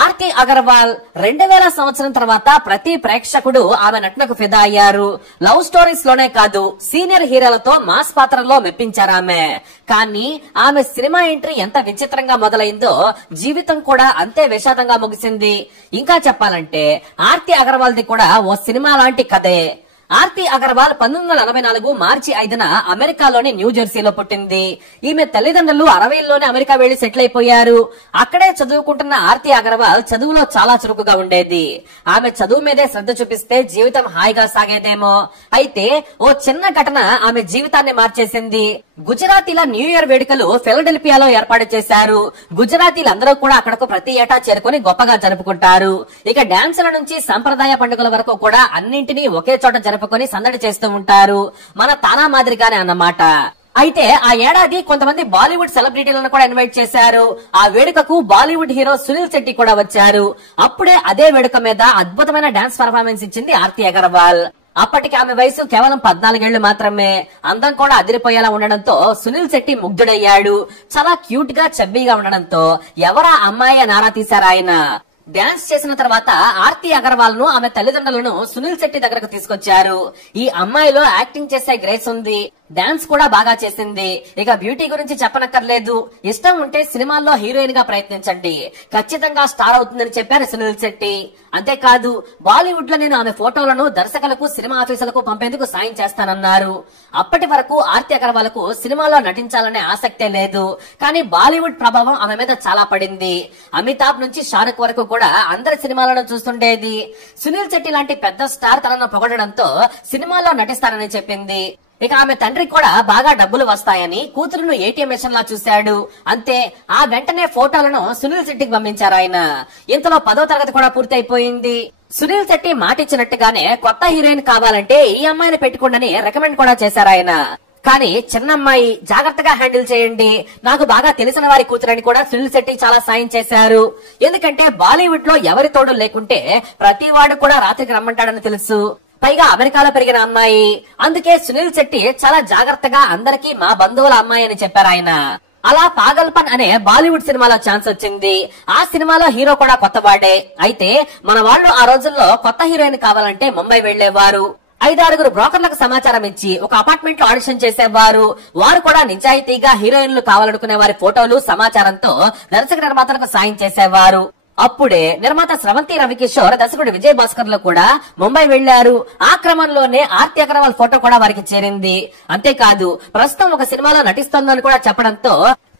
ఆర్తి అగర్వాల్ 2000 సంవత్సరం తర్వాత ప్రతి ప్రేక్షకుడు ఆమె నటనకు ఫిదా అయ్యారు. లవ్ స్టోరీస్ లోనే కాదు, సీనియర్ హీరోలతో మాస్ పాత్రలో మెప్పించారామె. కానీ ఆమె సినిమా ఎంట్రీ ఎంత విచిత్రంగా మొదలైందో జీవితం కూడా అంతే విషాదంగా ముగిసింది. ఇంకా చెప్పాలంటే ఆర్తి అగర్వాల్ ది కూడా ఓ సినిమా లాంటి కథే. ఆర్తి అగర్వాల్ 1944 మార్చి 5న అమెరికాలోని న్యూ జెర్సీలో పుట్టింది. ఈమె తల్లిదండ్రులు 60ల్లోనే అమెరికా వెళ్లి సెటిల్ అయిపోయారు. అక్కడే చదువుకుంటున్న ఆర్తి అగర్వాల్ చదువులో చాలా చురుకుగా ఉండేది. ఆమె చదువు మీదే శ్రద్ధ చూపిస్తే జీవితం హాయిగా సాగేదేమో. అయితే ఓ చిన్న ఘటన ఆమె జీవితాన్ని మార్చేసింది. గుజరాతీల న్యూ ఇయర్ వేడుకలు ఫిలడెల్ఫియాలో ఏర్పాటు చేశారు. గుజరాతీలందరూ కూడా అక్కడకు ప్రతి ఏటా చేరుకుని గొప్పగా జరుపుకుంటారు. ఇక డాన్సుల నుంచి సంప్రదాయ పండుగల వరకు కూడా అన్నింటినీ ఒకే చోట జరుపుకొని సందడి చేస్తూ ఉంటారు. మన తానా మాదిరిగానే అన్నమాట. అయితే ఆ ఏడాది కొంతమంది బాలీవుడ్ సెలబ్రిటీలను కూడా ఇన్వైట్ చేశారు. ఆ వేడుకకు బాలీవుడ్ హీరో సునీల్ శెట్టి కూడా వచ్చారు. అప్పుడే అదే వేడుక మీద అద్భుతమైన డాన్స్ పర్ఫార్మెన్స్ ఇచ్చింది ఆర్తి అగర్వాల్. అప్పటికి ఆమె వయసు కేవలం 14 ఏళ్లు మాత్రమే. అందం కూడా అదిరిపోయేలా ఉండడంతో సునీల్ శెట్టి ముగ్ధుడయ్యాడు. చాలా క్యూట్ గా చబ్బీగా ఉండడంతో ఎవరా అమ్మాయి అని ఆరా తీశారు ఆయన. డాన్స్ చేసిన తర్వాత ఆర్తి అగర్వాల్ ను ఆమె తల్లిదండ్రులను సునీల్ శెట్టి దగ్గరకు తీసుకొచ్చారు. ఈ అమ్మాయిలో యాక్టింగ్ చేసే గ్రేస్ ఉంది, డాన్స్ కూడా బాగా చేసింది. ఇక బ్యూటీ గురించి చెప్పనక్కర్లేదు. ఇష్టం ఉంటే సినిమాల్లో హీరోయిన్ గా ప్రయత్నించండి, ఖచ్చితంగా స్టార్ అవుతుందని చెప్పారు సునీల్ శెట్టి. అంతేకాదు బాలీవుడ్ లో నేను ఆమె ఫోటోలను దర్శకులకు, సినిమా ఆఫీసులకు పంపేందుకు సాయం చేస్తానన్నారు. అప్పటి వరకు ఆర్తి అగర్వాల్ కు సినిమాలో నటించాలనే ఆసక్తే లేదు. కానీ బాలీవుడ్ ప్రభావం ఆమె మీద చాలా పడింది. అమితాబ్ నుంచి షారుఖ్ వరకు కూడా అందరి సినిమాలను చూస్తుండేది. సునీల్ శెట్టి లాంటి పెద్ద స్టార్ తనను పొగడడంతో సినిమాలో నటిస్తానని చెప్పింది. ఇక ఆమె తండ్రి కూడా బాగా డబ్బులు వస్తాయని కూతురును ఏటీఎం మిషన్ లా చూశాడు. అంతే, ఆ వెంటనే ఫోటోలను సునీల్ శెట్టికి పంపించారు ఆయన. ఇంతలో 10వ తరగతి కూడా పూర్తయిపోయింది. సునీల్ శెట్టి మాటిచ్చినట్టుగానే కొత్త హీరోయిన్ కావాలంటే ఈ అమ్మాయిని పెట్టుకోండి రికమెండ్ కూడా చేశారు ఆయన. కానీ చిన్నమ్మాయి, జాగ్రత్తగా హ్యాండిల్ చేయండి, నాకు బాగా తెలిసిన వారి కూతురని కూడా సునీల్ శెట్టి చాలా సాయం చేశారు. ఎందుకంటే బాలీవుడ్ లో ఎవరి తోడు లేకుంటే ప్రతి వాడు కూడా రాత్రికి రమ్మంటాడని తెలుసు. పైగా అమెరికాలో పెరిగిన అమ్మాయి. అందుకే సునీల్ శెట్టి చాలా జాగ్రత్తగా అందరికీ మా బంధువుల అమ్మాయి అని చెప్పారు ఆయన. అలా పాగల్పన్ అనే బాలీవుడ్ సినిమాలో ఛాన్స్ వచ్చింది. ఆ సినిమాలో హీరో కూడా కొత్తవాడే. అయితే మన వాళ్ళు ఆ రోజుల్లో కొత్త హీరోయిన్ కావాలంటే ముంబై వెళ్లేవారు. 5-6 బ్రోకర్లకు సమాచారం ఇచ్చి ఒక అపార్ట్మెంట్ లో ఆడిషన్ చేసేవారు. వారు కూడా నిజాయితీగా హీరోయిన్లు కావాలనుకునే వారి ఫోటోలు, సమాచారంతో దర్శక నిర్మాతలకు సాయం చేసేవారు. అప్పుడే నిర్మాత స్రవంతి రవికిషోర్, దర్శకుడు విజయ్ భాస్కర్ లు కూడా ముంబై వెళ్లారు. ఆ క్రమంలోనే ఆర్తి అగర్వాల్ ఫోటో కూడా వారికి చేరింది. అంతేకాదు ప్రస్తుతం ఒక సినిమాలో నటిస్తోందని కూడా చెప్పడంతో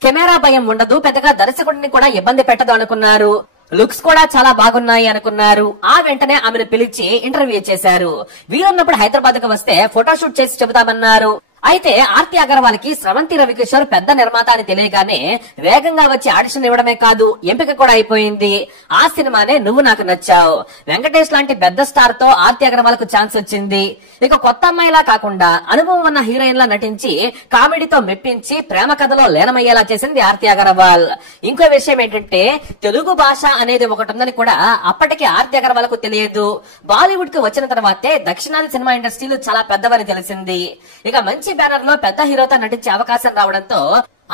కెమెరా భయం ఉండదు, పెద్దగా దర్శకుడిని కూడా ఇబ్బంది పెట్టదు అనుకున్నారు. లుక్స్ కూడా చాలా బాగున్నాయి అనుకున్నారు. ఆ వెంటనే ఆమెను పిలిచి ఇంటర్వ్యూ చేశారు. వీలున్నప్పుడు హైదరాబాద్ కు వస్తే ఫోటోషూట్ చేసి చెబుతామన్నారు. అయితే ఆర్తి అగర్వాల్ కి స్రవంతి రవికిషోర్ పెద్ద నిర్మాత అని తెలియగానే వేగంగా వచ్చి ఆడిషన్ ఇవ్వడమే కాదు, ఎంపిక కూడా అయిపోయింది. ఆ సినిమానే నువ్వు నాకు నచ్చావు. వెంకటేష్ లాంటి పెద్ద స్టార్ తో ఆర్తి అగర్వాల్ కు ఛాన్స్ వచ్చింది. ఇక కొత్త అమ్మాయిలా కాకుండా అనుభవం ఉన్న హీరోయిన్ లా నటించి కామెడీతో మెప్పించి ప్రేమ కథలో లీనమయ్యేలా చేసింది ఆర్తి అగర్వాల్. ఇంకో విషయం ఏంటంటే తెలుగు భాష అనేది ఒకటి ఉందని కూడా అప్పటికి ఆర్తి అగర్వాల్ కు తెలియదు. బాలీవుడ్ కు వచ్చిన తర్వాతే దక్షిణాది సినిమా ఇండస్ట్రీలు చాలా పెద్దవని తెలిసింది. ఇక మంచి బ్యానర్ లో పెద్ద హీరోతో నటించే అవకాశం రావడంతో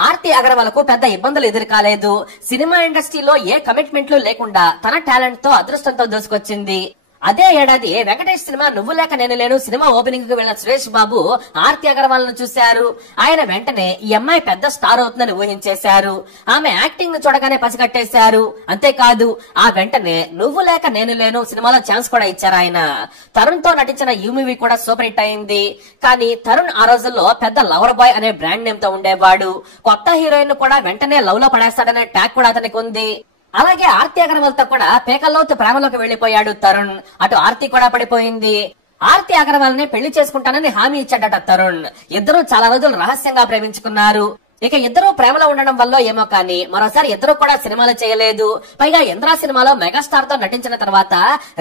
ఆర్తి అగర్వాల్ కు పెద్ద ఇబ్బందులు ఎదురుకాలేదు. సినిమా ఇండస్ట్రీలో ఏ కమిట్మెంట్లు లేకుండా తన టాలెంట్ తో అదృష్టంతో దూసుకొచ్చింది. అదే ఏడాది వెంకటేష్ సినిమా నువ్వు లేక నేను లేను సినిమా ఓపెనింగ్ కు వెళ్లిన సురేష్ బాబు ఆర్తి అగర్వాల్ ను చూశారు. ఆయన వెంటనే ఈ అమ్మాయి పెద్ద స్టార్ అవుతుందని ఊహించేశారు. ఆమె యాక్టింగ్ ను చూడగానే పసిగట్టేశారు. అంతేకాదు ఆ వెంటనే నువ్వు లేక నేను లేను సినిమాలో ఛాన్స్ కూడా ఇచ్చారు ఆయన. తరుణ్ తో నటించిన ఈ మూవీ కూడా సూపర్ హిట్ అయింది. కానీ తరుణ్ ఆ రోజుల్లో పెద్ద లవర్ బాయ్ అనే బ్రాండ్ నేమ్ తో ఉండేవాడు. కొత్త హీరోయిన్ కూడా వెంటనే లవ్ లో పడేస్తాడనే ట్యాగ్ కూడా అతనికి ఉంది. అలాగే ఆర్తి అగర్వాల్ తో కూడా పేకల్లోతు ప్రేమలోకి వెళ్లిపోయాడు తరుణ్. అటు ఆర్తి కూడా పడిపోయింది. ఆర్తి అగర్వాల్ ని పెళ్లి చేసుకుంటానని హామీ ఇచ్చాడట తరుణ్. ఇద్దరు చాలా రోజులు రహస్యంగా ప్రేమించుకున్నారు. ఇక ఇద్దరు ప్రేమలో ఉండడం వల్ల ఏమో కానీ మరోసారి ఇద్దరు కూడా సినిమాలు చేయలేదు. పైగా ఇంద్రా సినిమాలో మెగాస్టార్ తో నటించిన తర్వాత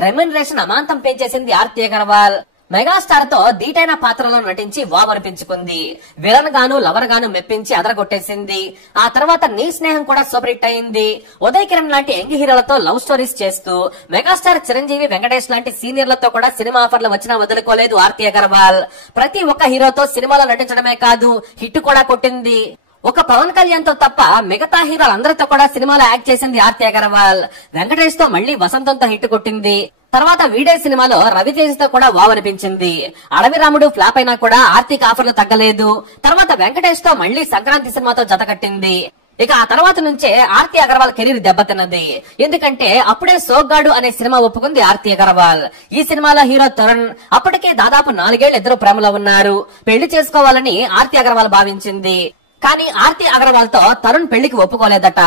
రెమ్యునరేషన్ అమాంతం పెంచేసింది ఆర్తి అగర్వాల్. మెగాస్టార్ తో దీటైన పాత్రలో నటించి వావరిపించుకుంది. విలన్ గాను లవర్ గాను మెప్పించి అదరగొట్టేసింది. ఆ తర్వాత నీ స్నేహం కూడా సూపర్ హిట్ అయింది. ఉదయ్ కిరణ్ లాంటి యంగ్ హీరోలతో లవ్ స్టోరీస్ చేస్తూ మెగాస్టార్ చిరంజీవి, వెంకటేష్ లాంటి సీనియర్లతో కూడా సినిమా ఆఫర్లు వచ్చినా వదులుకోలేదు ఆర్తి అగర్వాల్. ప్రతి ఒక్క హీరోతో సినిమాలో నటించడమే కాదు హిట్ కూడా కొట్టింది. ఒక పవన్ కళ్యాణ్ తో తప్ప మిగతా హీరోలందరితో కూడా సినిమాలో యాక్ట్ చేసింది ఆర్తి అగర్వాల్. వెంకటేష్ తో మళ్లీ వసంతంతో హిట్ కొట్టింది. తర్వాత వీడే సినిమాలో రవితేజ్ తో కూడా వావ్ అనిపించింది. అడవి రాముడు ఫ్లాప్ అయినా కూడా ఆర్తికి ఆఫర్లు తగ్గలేదు. తర్వాత వెంకటేష్ తో మళ్లీ సంక్రాంతి సినిమాతో జత కట్టింది. ఇక ఆ తర్వాత నుంచే ఆర్తి అగర్వాల్ కెరీర్ దెబ్బతిన్నది. ఎందుకంటే అప్పుడే సోగ్గాడు అనే సినిమా ఒప్పుకుంది ఆర్తి అగర్వాల్. ఈ సినిమాలో హీరో తరుణ్ అప్పటికే దాదాపు 4 ఏళ్లు ఇద్దరు ప్రేమలో ఉన్నారు. పెళ్లి చేసుకోవాలని ఆర్తి అగర్వాల్ భావించింది. కానీ ఆర్తి అగర్వాల్ తో తరుణ్ పెళ్లికి ఒప్పుకోలేదట.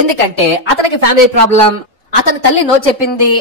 ఎందుకంటే అతనికి ఫ్యామిలీ ప్రాబ్లం. అతని తల్లి నో చెప్పింది.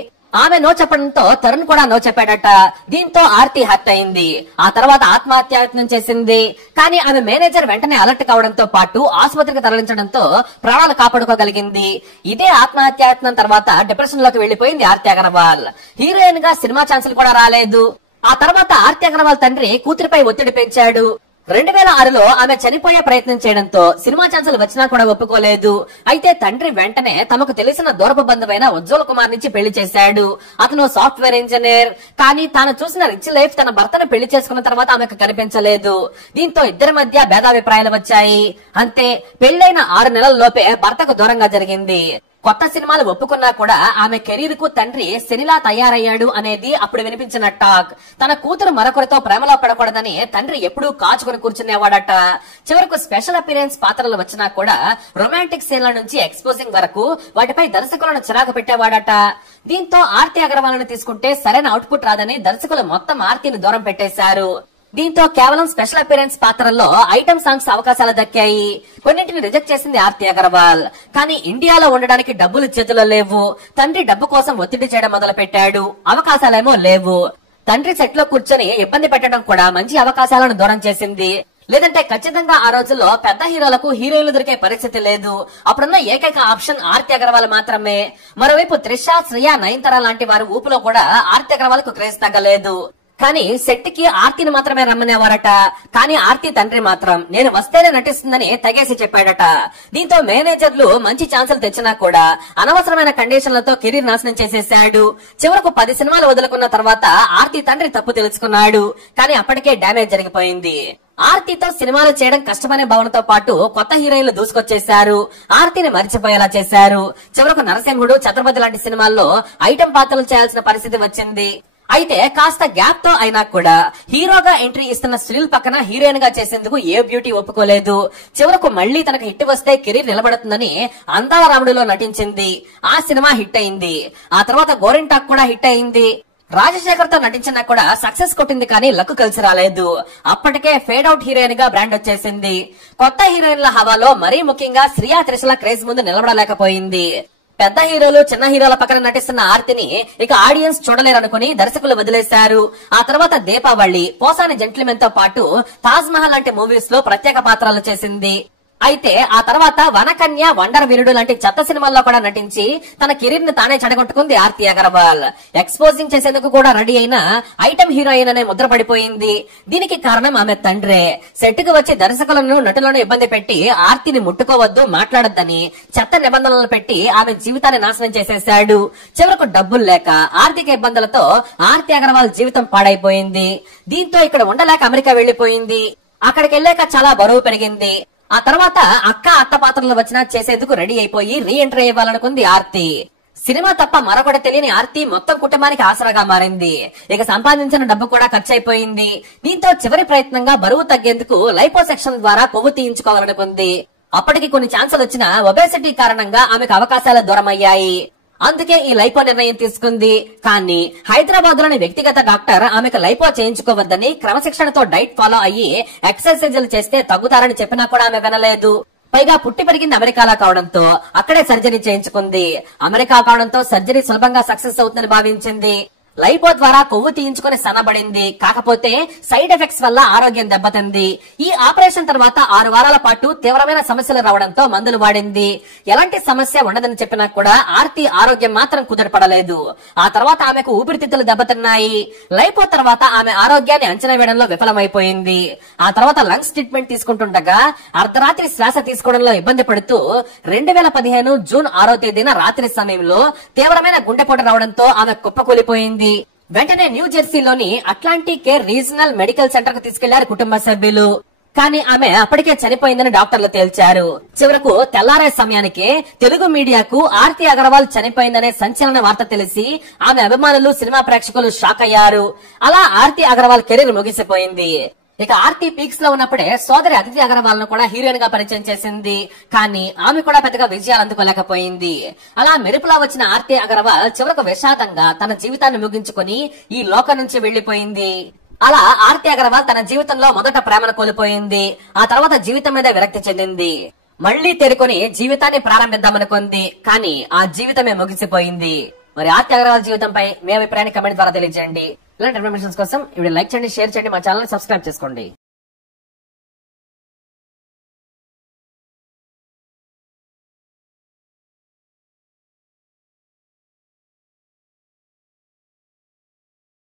ఆమె నో చెప్పడంతో తరుణ్ కూడా నో చెప్పాడట. దీంతో ఆర్తి హర్ట్ అయింది. ఆ తర్వాత ఆత్మహత్యాయత్నం చేసింది. కానీ ఆమె మేనేజర్ వెంటనే అలర్ట్ కావడంతో పాటు ఆసుపత్రికి తరలించడంతో ప్రాణాలు కాపాడుకోగలిగింది. ఇదే ఆత్మహత్యాయత్నం తర్వాత డిప్రెషన్ లోకి వెళ్లిపోయింది ఆర్తి అగర్వాల్. హీరోయిన్ గా సినిమా ఛాన్సులు కూడా రాలేదు. ఆ తర్వాత ఆర్తి అగర్వాల్ తండ్రి కూతురిపై ఒత్తిడి పెంచాడు. 2006లో ఆమె చనిపోయే ప్రయత్నం చేయడంతో సినిమా ఛాన్సులు వచ్చినా కూడా ఒప్పుకోలేదు. అయితే తండ్రి వెంటనే తమకు తెలిసిన దూరపు బంధువైన ఉజ్వల్ కుమార్ నుంచి పెళ్లి చేశాడు. అతను సాఫ్ట్వేర్ ఇంజనీర్. కానీ తాను చూసిన రిచ్ లైఫ్ తన భర్తను పెళ్లి చేసుకున్న తర్వాత ఆమెకు కనిపించలేదు. దీంతో ఇద్దరి మధ్య భేదాభిప్రాయాలు వచ్చాయి. అంతే పెళ్లైన 6 నెలల లోపే భర్తకు దూరంగా జరిగింది. కొత్త సినిమాలు ఒప్పుకున్నా కూడా ఆమె కెరీర్ కు తండ్రి శనిలా తయారయ్యాడు అనేది అప్పుడు వినిపించిన టాక్. తన కూతురు మరొకరితో ప్రేమలో పడకూడదని తండ్రి ఎప్పుడూ కాచుకొని కూర్చునేవాడట. చివరకు స్పెషల్ అపీరెన్స్ పాత్రలు వచ్చినా కూడా రొమాంటిక్ సీన్ల నుంచి ఎక్స్పోజింగ్ వరకు వాటిపై దర్శకులను చిరాకు పెట్టేవాడట. దీంతో ఆర్తి అగర్వాల్ ను తీసుకుంటే సరైన అవుట్పుట్ రాదని దర్శకులు మొత్తం ఆర్తిని దూరం పెట్టేశారు. దీంతో కేవలం స్పెషల్ అపీరెన్స్ పాత్రల్లో ఐటమ్ సాంగ్స్ అవకాశాలు దక్కాయి. కొన్నింటిని రిజెక్ట్ చేసింది ఆర్తి అగర్వాల్. కానీ ఇండియాలో ఉండడానికి డబ్బులు చేతిలో లేవు. తండ్రి డబ్బు కోసం ఒత్తిడి చేయడం మొదలు పెట్టాడు. అవకాశాలేమో లేవు. తండ్రి సెట్ లో కూర్చొని ఇబ్బంది పెట్టడం కూడా మంచి అవకాశాలను దూరం చేసింది. లేదంటే ఖచ్చితంగా ఆ రోజుల్లో పెద్ద హీరోలకు హీరోయిన్లు దొరికే పరిస్థితి లేదు. అప్పుడున్న ఏకైక ఆప్షన్ ఆర్తి అగర్వాల్ మాత్రమే. మరోవైపు త్రిష, శ్రియా, నయనతార లాంటి వారి ఊపులో కూడా ఆర్తి అగర్వాల్ కు క్రేజ్ తగ్గలేదు. కానీ సెట్ కి ఆర్తిని మాత్రమే రమ్మనేవారట. కానీ ఆర్తి తండ్రి మాత్రం నేను వస్తేనే నటిస్తుందని తెగేసి చెప్పాడట. దీంతో మేనేజర్లు మంచి ఛాన్సులు తెచ్చినా కూడా అనవసరమైన కండిషన్లతో కెరీర్ నాశనం చేసేశాడు. చివరకు 10 సినిమాలు వదులుకున్న తర్వాత ఆర్తి తండ్రి తప్పు తెలుసుకున్నాడు. కానీ అప్పటికే డ్యామేజ్ జరిగిపోయింది. ఆర్తితో సినిమాలు చేయడం కష్టమనే భావనతో పాటు కొత్త హీరోయిన్లు దూసుకొచ్చేశారు. ఆర్తిని మరిచిపోయేలా చేశారు. చివరకు నరసింహుడు, ఛత్రపతి లాంటి సినిమాల్లో ఐటమ్ పాత్రలు చేయాల్సిన పరిస్థితి వచ్చింది. అయితే కాస్త గ్యాప్ తో అయినా కూడా హీరోగా ఎంట్రీ ఇస్తున్న సునీల్ పక్కన హీరోయిన్ గా చేసేందుకు ఏ బ్యూటీ ఒప్పుకోలేదు. చివరకు మళ్లీ తనకు హిట్ వస్తే కెరీర్ నిలబడుతుందని అందాల రాముడులో నటించింది. ఆ సినిమా హిట్ అయింది. ఆ తర్వాత గోరింటాక్ కూడా హిట్ అయింది. రాజశేఖర్ తో నటించినా కూడా సక్సెస్ కొట్టింది కానీ లక్ కలిసి రాలేదు. అప్పటికే ఫేడ్ అవుట్ హీరోయిన్ గా బ్రాండ్ వచ్చేసింది. కొత్త హీరోయిన్ల హవాలో మరీ ముఖ్యంగా శ్రియా, త్రిషల క్రేజ్ ముందు నిలబడలేకపోయింది. పెద్ద హీరోలు, చిన్న హీరోల పక్కన నటిస్తున్న ఆర్తిని ఇక ఆడియన్స్ చూడలేరనుకుని దర్శకులు వదిలేశారు. ఆ తర్వాత దీపావళి, పోసాని జెంట్లిమెన్ తో పాటు తాజ్ మహల్ లాంటి మూవీస్ లో ప్రత్యేక పాత్రలు చేసింది. అయితే ఆ తర్వాత వనకన్య, వండర్ వీరుడు లాంటి చెత్త సినిమాల్లో కూడా నటించి తన కెరీర్ ని తానే చెడగొట్టుకుంది ఆర్తి అగర్వాల్. ఎక్స్పోజింగ్ చేసేందుకు కూడా రెడీ అయిన ఐటమ్ హీరోయిన్ అనే ముద్ర పడిపోయింది. దీనికి కారణం ఆమె తండ్రే. సెట్ కు వచ్చి దర్శకులను, నటులను ఇబ్బంది పెట్టి ఆర్తిని ముట్టుకోవద్దు, మాట్లాడొద్దని చెత్త నిబంధనలు పెట్టి ఆమె జీవితాన్ని నాశనం చేసేశాడు. చివరకు డబ్బులు లేక ఆర్థిక ఇబ్బందులతో ఆర్తి అగర్వాల్ జీవితం పాడైపోయింది. దీంతో ఇక్కడ ఉండలేక అమెరికా వెళ్లిపోయింది. అక్కడికి వెళ్ళాక చాలా బరువు పెరిగింది. ఆ తర్వాత అక్క, అత్త పాత్రలు వచ్చినా చేసేందుకు రెడీ అయిపోయి రీ ఎంట్రీ ఇవ్వాలనుకుంది ఆర్తి. సినిమా తప్ప మరొకటి తెలియని ఆర్తి మొత్తం కుటుంబానికి ఆసరాగా మారింది. ఇక సంపాదించిన డబ్బు కూడా ఖర్చయిపోయింది. దీంతో చివరి ప్రయత్నంగా బరువు తగ్గేందుకు లైపోసెక్షన్ ద్వారా కొవ్వు తీయించుకోవాలనుకుంది. అప్పటికి కొన్ని ఛాన్సులు వచ్చినా ఒబేసిటీ కారణంగా ఆమెకు అవకాశాలు దూరమయ్యాయి. అందుకే ఈ లైపో నిర్ణయం తీసుకుంది. కానీ హైదరాబాద్ లోని వ్యక్తిగత డాక్టర్ ఆమెకు లైపో చేయించుకోవద్దని క్రమశిక్షణతో డైట్ ఫాలో అయ్యి ఎక్సర్సైజులు చేస్తే తగ్గుతారని చెప్పినా కూడా ఆమె వినలేదు. పైగా పుట్టి పెరిగింది అమెరికాలో కావడంతో అక్కడే సర్జరీ చేయించుకుంది. అమెరికా కావడంతో సర్జరీ సులభంగా సక్సెస్ అవుతుందని భావించింది. లైపో ద్వారా కొవ్వు తీయించుకుని సన్నబడింది. కాకపోతే సైడ్ ఎఫెక్ట్స్ వల్ల ఆరోగ్యం దెబ్బతింది. ఈ ఆపరేషన్ తర్వాత 6 వారాల పాటు తీవ్రమైన సమస్యలు రావడంతో మందులు వాడింది. ఎలాంటి సమస్య ఉండదని చెప్పినా కూడా ఆర్తి ఆరోగ్యం మాత్రం కుదరపడలేదు. ఆ తర్వాత ఆమెకు ఊపిరితిత్తులు దెబ్బతిన్నాయి. లైపో తర్వాత ఆమె ఆరోగ్యాన్ని అంచనా వేయడంలో విఫలమైపోయింది. ఆ తర్వాత లంగ్స్ ట్రీట్మెంట్ తీసుకుంటుండగా అర్ధరాత్రి శ్వాస తీసుకోవడంలో ఇబ్బంది పడుతూ 2015 జూన్ 6వ తేదీన రాత్రి సమయంలో తీవ్రమైన గుండెపోటు రావడంతో ఆమె కుప్పకూలిపోయింది. వెంటనే న్యూ జెర్సీలోని Atlantic care regional medical center కు తీసుకెళ్లారు కుటుంబ సభ్యులు. కానీ ఆమె అప్పటికే చనిపోయిందని డాక్టర్లు తేల్చారు. చివరకు తెల్లారే సమయానికి తెలుగు మీడియాకు ఆర్తి అగర్వాల్ చనిపోయిందనే సంచలన వార్త తెలిసి ఆమె అభిమానులు, సినిమా ప్రేక్షకులు షాక్ అయ్యారు. అలా ఆర్తి అగర్వాల్ కెరీర్ ముగిసిపోయింది. ఇక ఆర్తి పీక్స్ లో ఉన్నప్పుడే సోదరి అదితి అగర్వాల్ ను కూడా హీరోయిన్ గా పరిచయం చేసింది. కానీ ఆమె కూడా పెద్దగా విజయాలు అందుకోలేకపోయింది. అలా మెరుపులా వచ్చిన ఆర్తి అగర్వాల్ చివరకు విషాదంగా తన జీవితాన్ని ముగించుకొని ఈ లోకం నుంచి వెళ్లిపోయింది. అలా ఆర్తి అగర్వాల్ తన జీవితంలో మొదట ప్రేమను కోల్పోయింది. ఆ తర్వాత జీవితం మీద విరక్తి చెందింది. మళ్లీ తేరుకొని జీవితాన్ని ప్రారంభిద్దామనుకుంది. కానీ ఆ జీవితమే ముగిసిపోయింది. మరి ఆర్తి అగర్వాల్ జీవితంపై మీ అభిప్రాయాన్ని కమెంట్ ద్వారా తెలియజేయండి. ఇలాంటి ఇన్ఫర్మేషన్ కోసం వీడియో లైక్ చేయండి, షేర్ చేయండి, మా ఛానల్ సబ్స్క్రైబ్ చేసుకోండి.